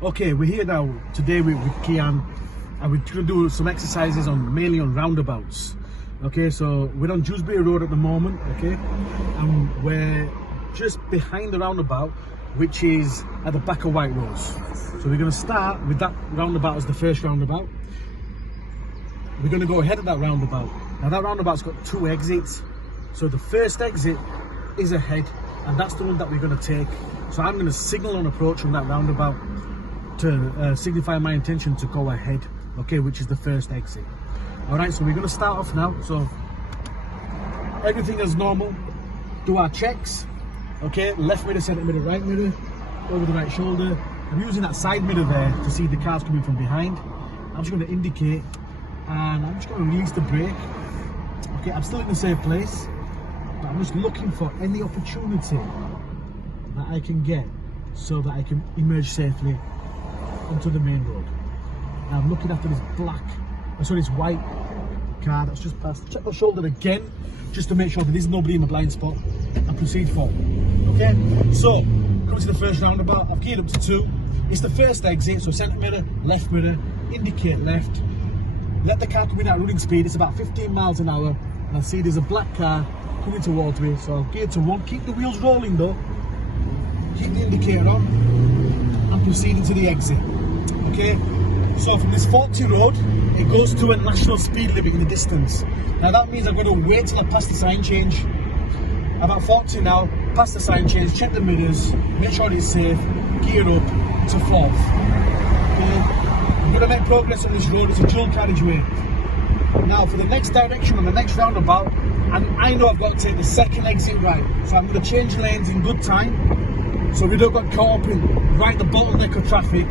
Okay, we're here now today with Kian, and we're going to do some exercises mainly on roundabouts. Okay, so we're on Dewsbury Road at the moment, okay, and we're just behind the roundabout, which is at the back of White Rose. So we're going to start with that roundabout as the first roundabout. We're going to go ahead of that roundabout. Now that roundabout's got two exits. So the first exit is ahead, and that's the one that we're going to take. So I'm going to signal on approach from that roundabout to signify my intention to go ahead, okay, which is the first exit. All right, so we're going to start off now. So everything as normal. Do our checks, okay, left mirror, centre mirror, right mirror, over the right shoulder. I'm using that side mirror there to see the cars coming from behind. I'm just going to indicate, and I'm just going to release the brake. Okay, I'm still in the safe place, but I'm just looking for any opportunity that I can get so that I can emerge safely onto the main road. Now I'm looking after this this white car that's just passed. Check my shoulder again, just to make sure that there's nobody in the blind spot, and proceed forward. Okay, so coming to the first roundabout, I've geared up to 2. It's the first exit, so centre mirror, left mirror, indicate left. Let the car come in at running speed. It's about 15 miles an hour, and I see there's a black car coming towards me, so I'll gear to 1. Keep the wheels rolling though. Keep the indicator on, and proceeding to the exit. Okay, so from this faulty road, it goes to a national speed limit in the distance. Now that means I've got to wait till I pass the sign change. I'm at 40 now, pass the sign change, check the mirrors, make sure it's safe, gear up to 4th. Okay, I'm going to make progress on this road. It's a dual carriageway. Now for the next direction on the next roundabout, and I know I've got to take the second exit right, so I'm going to change lanes in good time, so we don't get caught up in right the bottleneck of traffic.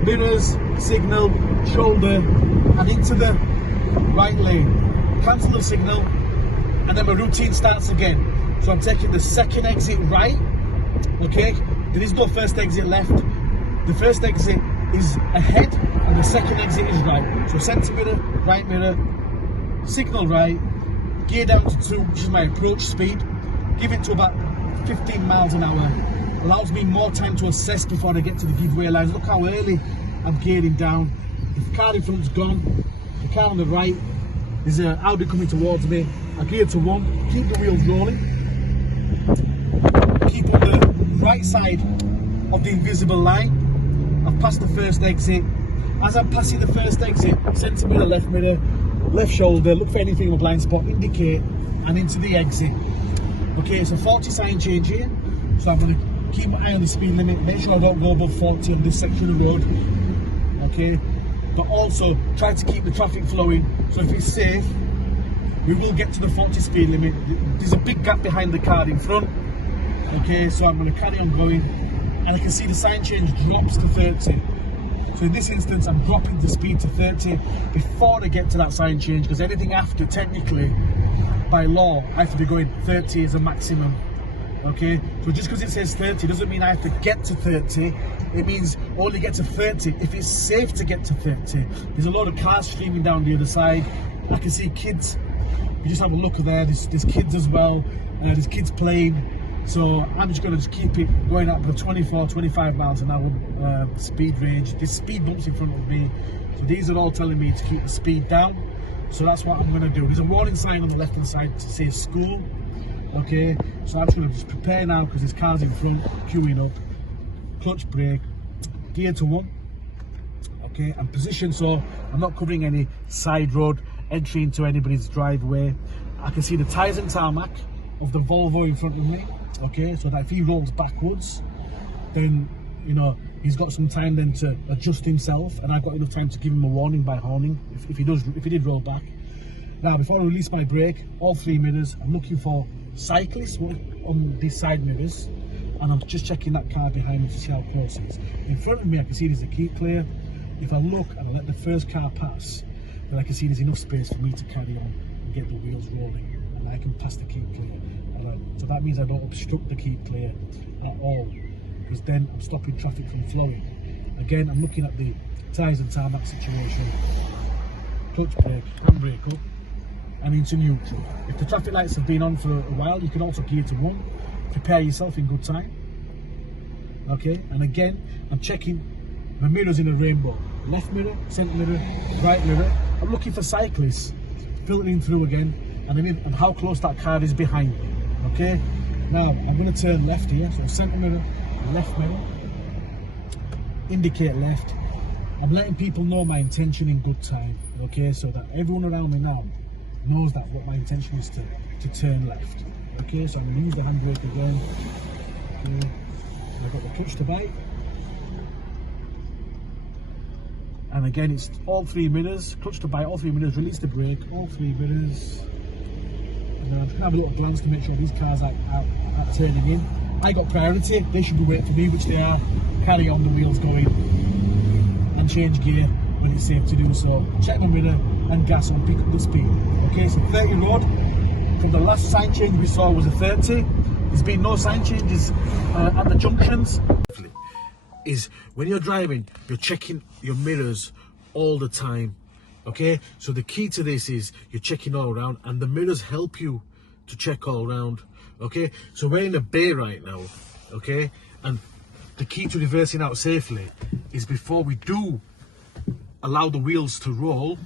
Mirrors, signal, shoulder, and into the right lane. Cancel the signal, and then my routine starts again. So I'm taking the second exit right, okay? There is no first exit left. The first exit is ahead, and the second exit is right. So centre mirror, right mirror, signal right, gear down to 2, which is my approach speed. Give it to about 15 miles an hour. Allows me more time to assess before I get to the giveaway lines. Look how early I'm gearing down. The car in front's gone. The car on the right, there's an Audi coming towards me. I gear to 1, keep the wheels rolling. Keep on the right side of the invisible line. I've passed the first exit. As I'm passing the first exit, centre mirror, left shoulder, look for anything in a blind spot, indicate, and into the exit. Okay, it's a 40 sign change here, so I'm going to keep my eye on the speed limit, make sure I don't go above 40 on this section of the road, okay, but also try to keep the traffic flowing, so if it's safe, we will get to the 40 speed limit. There's a big gap behind the car in front, okay, so I'm going to carry on going, and I can see the sign change drops to 30, so in this instance I'm dropping the speed to 30 before I get to that sign change, because anything after, technically, by law, I have to be going 30 as a maximum. Okay, so just because it says 30 doesn't mean I have to get to 30. It means only get to 30 if it's safe to get to 30. There's a lot of cars streaming down the other side. I can see kids. You just have a look there. There's kids as well. There's kids playing. So I'm just going to keep it going up to 24, 25 miles an hour speed range. There's speed bumps in front of me. So these are all telling me to keep the speed down. So that's what I'm going to do. There's a warning sign on the left hand side to say school. Okay, so I'm just going to just prepare now because there's cars in front queuing up. Clutch brake, gear to 1. Okay, and position so I'm not covering any side road entry into anybody's driveway. I can see the tyres and tarmac of the Volvo in front of me. Okay, so that if he rolls backwards, then you know he's got some time then to adjust himself, and I've got enough time to give him a warning by horning if he did roll back. Now before I release my brake, all 3 mirrors, I'm looking for cyclists on these side mirrors, and I'm just checking that car behind me to see how close it is. In front of me I can see there's a keep clear. If I look and I let the first car pass, then I can see there's enough space for me to carry on and get the wheels rolling, and I can pass the keep clear. Alright, so that means I don't obstruct the keep clear at all, because then I'm stopping traffic from flowing. Again, I'm looking at the tyres and tarmac situation. Clutch brake, handbrake up, and into neutral. If the traffic lights have been on for a while, you can also gear to 1. Prepare yourself in good time. Okay, and again, I'm checking the mirrors in a rainbow. Left mirror, centre mirror, right mirror. I'm looking for cyclists, filtering through again, and how close that car is behind me. Okay? Now, I'm going to turn left here, so centre mirror, left mirror, indicate left. I'm letting people know my intention in good time, okay, so that everyone around me now knows that what my intention is to turn left. Okay, so I'm going to use the handbrake again. Okay. I've got the clutch to bite. And again, it's all 3 mirrors, clutch to bite, all 3 mirrors, release the brake, all 3 mirrors. And I'm just going to have a little glance to make sure these cars are turning in. I got priority, they should be waiting for me, which they are. Carry on, the wheels going. And change gear when it's safe to do so. Check the mirror and gas on, pick up the speed. Okay, so 30 road. From the last sign change we saw was a 30. There's been no sign changes at the junctions. Is when you're driving, you're checking your mirrors all the time. Okay, so the key to this is you're checking all around, and the mirrors help you to check all around. Okay, so we're in a bay right now. Okay, and the key to reversing out safely is before we do allow the wheels to roll,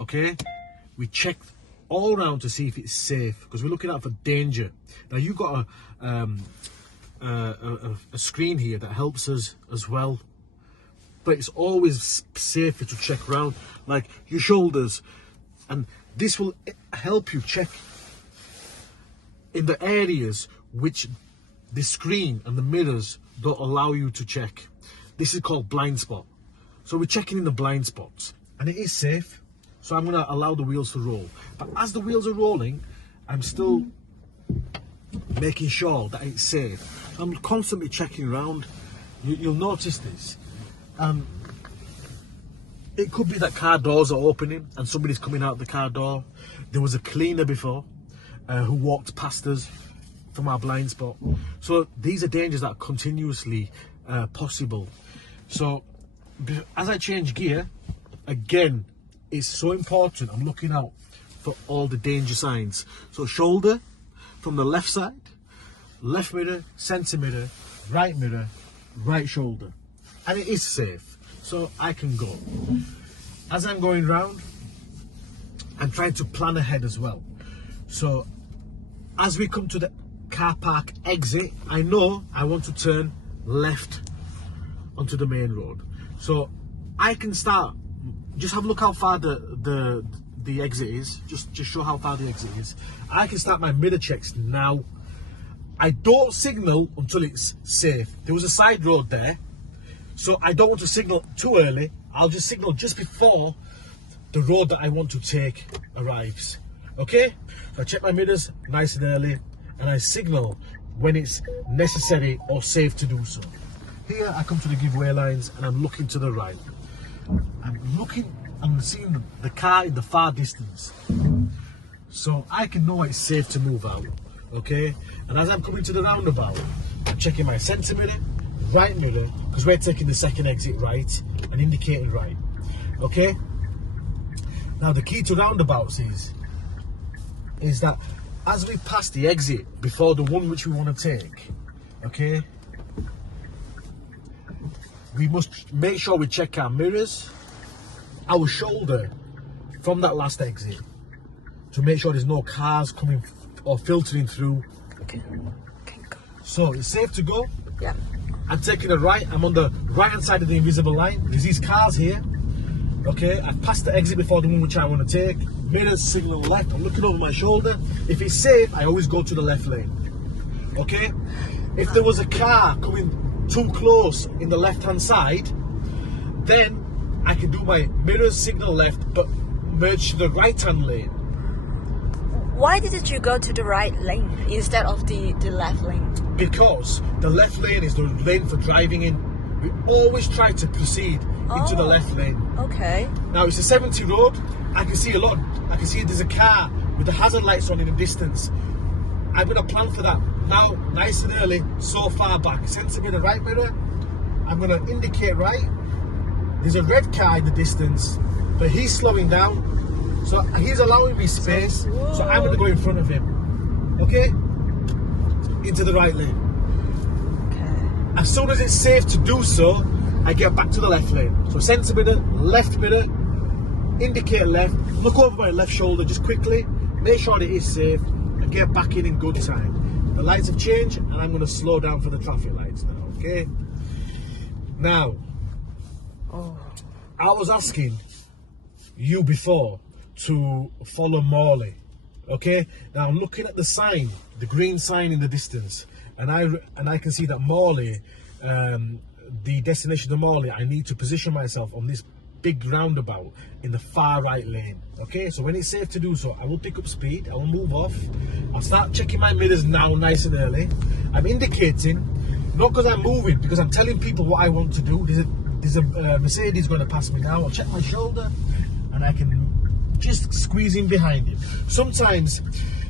okay, we check all around to see if it's safe, because we're looking out for danger. Now you've got a screen here that helps us as well, but it's always safer to check around, like your shoulders, and this will help you check in the areas which the screen and the mirrors don't allow you to check. This is called blind spot. So we're checking in the blind spots, and it is safe. So I'm going to allow the wheels to roll. But as the wheels are rolling, I'm still making sure that it's safe. I'm constantly checking around. You'll notice this. It could be that car doors are opening and somebody's coming out the car door. There was a cleaner before who walked past us from our blind spot. So these are dangers that are continuously possible. So as I change gear, again, it's so important I'm looking out for all the danger signs. So shoulder from the left side, left mirror, centre mirror, right shoulder. And it is safe, so I can go. As I'm going round, I'm trying to plan ahead as well. So as we come to the car park exit, I know I want to turn left onto the main road. So I can start, just have a look how far the exit is, just show how far the exit is. I can start my mirror checks now. I don't signal until it's safe. There was a side road there, so I don't want to signal too early. I'll just signal just before the road that I want to take arrives. Okay? So I check my mirrors nice and early, and I signal when it's necessary or safe to do so. Here I come to the giveaway lines, and I'm looking to the right. I'm seeing the car in the far distance, so I can know it's safe to move out. Okay, and as I'm coming to the roundabout, I'm checking my centre mirror, right mirror, because we're taking the second exit right and indicating right. Okay, now the key to roundabouts is that as we pass the exit before the one which we want to take, okay, we must make sure we check our mirrors, our shoulder from that last exit, to make sure there's no cars coming or filtering through. Okay. So it's safe to go. Yeah. I'm taking a right. I'm on the right hand side of the invisible line. There's these cars here. Okay, I've passed the exit before the one which I want to take. Mirrors signal left. I'm looking over my shoulder. If it's safe, I always go to the left lane. Okay. If there was a car coming too close in the left hand side, then I can do my mirrors signal left, but merge to the right hand lane. Why didn't you go to the right lane instead of the left lane? Because the left lane is the lane for driving in. We always try to proceed into the left lane. Okay. Now it's a 70 road. I can see there's a car with the hazard lights on in the distance. I'm going to plan for that now, nice and early, so far back. Centre mirror, right mirror. I'm going to indicate right. There's a red car in the distance, but he's slowing down. So he's allowing me space, so I'm going to go in front of him. Okay? Into the right lane. Okay. As soon as it's safe to do so, I get back to the left lane. So centre mirror, left mirror, indicate left, look over my left shoulder just quickly, make sure it is safe, and get back in good time. The lights have changed, and I'm going to slow down for the traffic lights now, okay? Now, I was asking you before to follow Morley, okay? Now I'm looking at the sign, the green sign in the distance, and I can see that Morley, the destination of Morley, I need to position myself on this big roundabout in the far right lane, okay? So when it's safe to do so, I will pick up speed, I will move off, I'll start checking my mirrors now nice and early. I'm indicating, not because I'm moving, because I'm telling people what I want to do. There's a Mercedes going to pass me now. I'll check my shoulder and I can just squeeze in behind him. Sometimes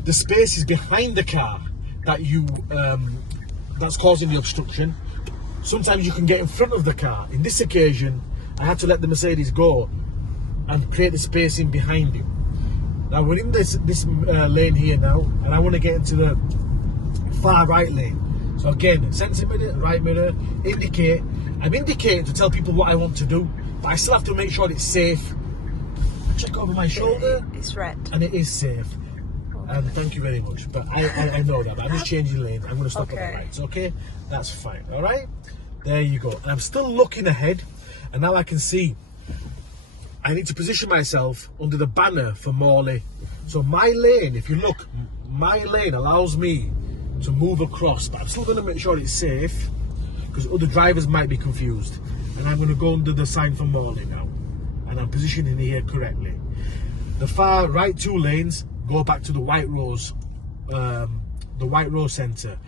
the space is behind the car that that's causing the obstruction. Sometimes you can get in front of the car. In this occasion, I had to let the Mercedes go and create the space in behind him. Now we're in this lane here now, and I want to get into the far right lane. So again, centre mirror, right mirror, indicate. I'm indicating to tell people what I want to do, but I still have to make sure it's safe. I check over my shoulder. It's red. And it is safe. And thank you very much. But I know that. But I'm just changing lanes. I'm going to stop at the lights. Okay? That's fine. All right? There you go. And I'm still looking ahead. And now I can see I need to position myself under the banner for Morley. So my lane, if you look, my lane allows me to move across. But I'm still going to make sure it's safe, because other drivers might be confused. And I'm going to go under the sign for Morley now. And I'm positioning here correctly. The far right two lanes go back to the White Rose Centre.